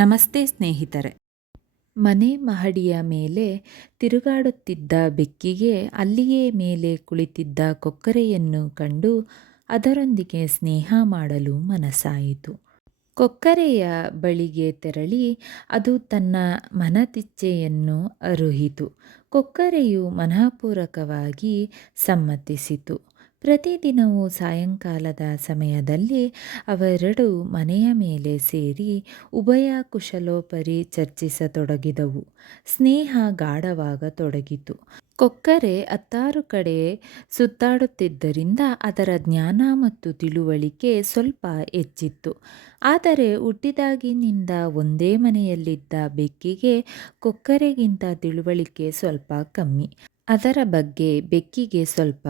ನಮಸ್ತೆ ಸ್ನೇಹಿತರೆ. ಮನೆ ಮಹಡಿಯ ಮೇಲೆ ತಿರುಗಾಡುತ್ತಿದ್ದ ಬೆಕ್ಕಿಗೆ ಅಲ್ಲಿಯೇ ಮೇಲೆ ಕುಳಿತಿದ್ದ ಕೊಕ್ಕರೆಯನ್ನು ಕಂಡು ಅದರೊಂದಿಗೆ ಸ್ನೇಹ ಮಾಡಲು ಮನಸ್ಸಾಯಿತು. ಕೊಕ್ಕರೆಯ ಬಳಿಗೆ ತೆರಳಿ ಅದು ತನ್ನ ಮನತಿಚ್ಛೆಯನ್ನು ಅರುಹಿತು. ಕೊಕ್ಕರೆಯು ಮನಃಪೂರಕವಾಗಿ ಸಮ್ಮತಿಸಿತು. ಪ್ರತಿದಿನವೂ ಸಾಯಂಕಾಲದ ಸಮಯದಲ್ಲಿ ಅವೆರಡು ಮನೆಯ ಮೇಲೆ ಸೇರಿ ಉಭಯ ಕುಶಲೋಪರಿ ಚರ್ಚಿಸತೊಡಗಿದವು. ಸ್ನೇಹ ಗಾಢವಾಗತೊಡಗಿತು. ಕೊಕ್ಕರೆ ಹತ್ತಾರು ಕಡೆ ಸುತ್ತಾಡುತ್ತಿದ್ದರಿಂದ ಅದರ ಜ್ಞಾನ ಮತ್ತು ತಿಳುವಳಿಕೆ ಸ್ವಲ್ಪ ಹೆಚ್ಚಿತ್ತು. ಆದರೆ ಹುಟ್ಟಿದಾಗಿನಿಂದ ಒಂದೇ ಮನೆಯಲ್ಲಿದ್ದ ಬೆಕ್ಕಿಗೆ ಕೊಕ್ಕರೆಗಿಂತ ತಿಳುವಳಿಕೆ ಸ್ವಲ್ಪ ಕಮ್ಮಿ. ಅದರ ಬಗ್ಗೆ ಬೆಕ್ಕಿಗೆ ಸ್ವಲ್ಪ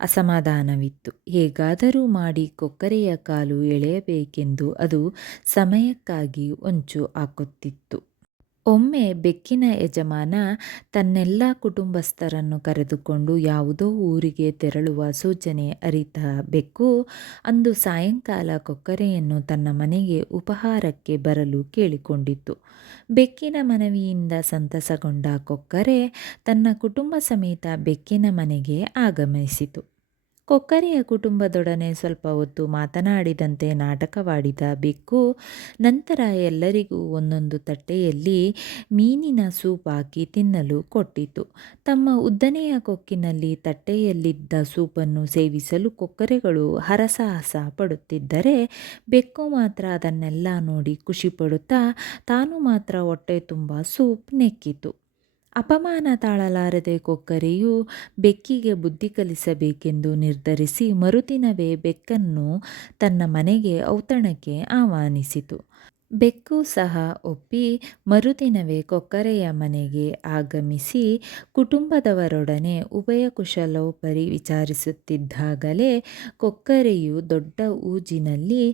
ಅಸಮಾಧಾನವಿತ್ತು. ಹೇಗಾದರೂ ಮಾಡಿ ಕೊಕ್ಕರೆಯ ಕಾಲು ಎಳೆಯಬೇಕೆಂದು ಅದು ಸಮಯಕ್ಕಾಗಿ ಹೊಂಚು ಹಾಕುತ್ತಿತ್ತು. ಒಮ್ಮೆ ಬೆಕ್ಕಿನ ಯಜಮಾನ ತನ್ನೆಲ್ಲ ಕುಟುಂಬಸ್ಥರನ್ನು ಕರೆದುಕೊಂಡು ಯಾವುದೋ ಊರಿಗೆ ತೆರಳುವ ಸೂಚನೆ ಅರಿತ ಬೆಕ್ಕು ಅಂದು ಸಾಯಂಕಾಲ ಕೊಕ್ಕರೆಯನ್ನು ತನ್ನ ಮನೆಗೆ ಉಪಹಾರಕ್ಕೆ ಬರಲು ಕೇಳಿಕೊಂಡಿತ್ತು. ಬೆಕ್ಕಿನ ಮನವಿಯಿಂದ ಸಂತಸಗೊಂಡ ಕೊಕ್ಕರೆ ತನ್ನ ಕುಟುಂಬ ಸಮೇತ ಬೆಕ್ಕಿನ ಮನೆಗೆ ಆಗಮಿಸಿತು. ಕೊಕ್ಕರೆಯ ಕುಟುಂಬದೊಡನೆ ಸ್ವಲ್ಪ ಹೊತ್ತು ಮಾತನಾಡಿದಂತೆ ನಾಟಕವಾಡಿದ ಬೆಕ್ಕು, ನಂತರ ಎಲ್ಲರಿಗೂ ಒಂದೊಂದು ತಟ್ಟೆಯಲ್ಲಿ ಮೀನಿನ ಸೂಪ್ ಹಾಕಿ ತಿನ್ನಲು ಕೊಟ್ಟಿತು. ತಮ್ಮ ಉದ್ದನೆಯ ಕೊಕ್ಕಿನಲ್ಲಿ ತಟ್ಟೆಯಲ್ಲಿದ್ದ ಸೂಪನ್ನು ಸೇವಿಸಲು ಕೊಕ್ಕರೆಗಳು ಹರಸಾಹಸ ಪಡುತ್ತಿದ್ದರೆ ಬೆಕ್ಕು ಮಾತ್ರ ಅದನ್ನೆಲ್ಲ ನೋಡಿ ಖುಷಿಪಡುತ್ತಾ ತಾನು ಮಾತ್ರ ಹೊಟ್ಟೆ ತುಂಬ ಸೂಪ್ ನೆಕ್ಕಿತು. ಅಪಮಾನ ತಾಳಲಾರದೆ ಕೊಕ್ಕರೆಯು ಬೆಕ್ಕಿಗೆ ಬುದ್ಧಿ ಕಲಿಸಬೇಕೆಂದು ನಿರ್ಧರಿಸಿ ಮರುದಿನವೇ ಬೆಕ್ಕನ್ನು ತನ್ನ ಮನೆಗೆ ಔತಣಕ್ಕೆ ಆಹ್ವಾನಿಸಿತು. ಬೆಕ್ಕು ಸಹ ಒಪ್ಪಿ ಮರುದಿನವೇ ಕೊಕ್ಕರೆಯ ಮನೆಗೆ ಆಗಮಿಸಿ ಕುಟುಂಬದವರೊಡನೆ ಉಭಯ ಕುಶಲೋಪರಿ ವಿಚಾರಿಸುತ್ತಿದ್ದಾಗಲೇ ಕೊಕ್ಕರೆಯು ದೊಡ್ಡ ಊಜಿನಲ್ಲಿ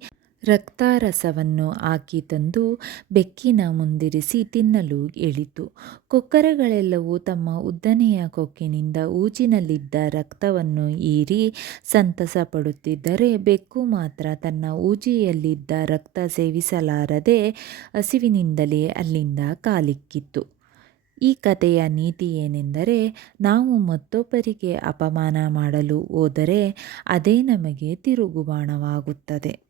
ರಕ್ತಾರಸವನ್ನು ಹಾಕಿ ತಂದು ಬೆಕ್ಕಿನ ಮುಂದಿರಿಸಿ ತಿನ್ನಲು ಎಳಿತು ಕೊಕ್ಕರೆಗಳೆಲ್ಲವೂ ತಮ್ಮ ಉದ್ದನೆಯ ಕೊಕ್ಕಿನಿಂದ ಊಜಿನಲ್ಲಿದ್ದ ರಕ್ತವನ್ನು ಹೀರಿ ಸಂತಸ ಪಡುತ್ತಿದ್ದರೆ ಬೆಕ್ಕು ಮಾತ್ರ ತನ್ನ ಊಜಿಯಲ್ಲಿದ್ದ ರಕ್ತ ಸೇವಿಸಲಾರದೆ ಹಸಿವಿನಿಂದಲೇ ಅಲ್ಲಿಂದ ಕಾಲಿಕ್ಕಿತ್ತು. ಈ ಕಥೆಯ ನೀತಿ ಏನೆಂದರೆ, ನಾವು ಮತ್ತೊಬ್ಬರಿಗೆ ಅಪಮಾನ ಮಾಡಲು ಹೋದರೆ ಅದೇ ನಮಗೆ ತಿರುಗುಬಾಣವಾಗುತ್ತದೆ.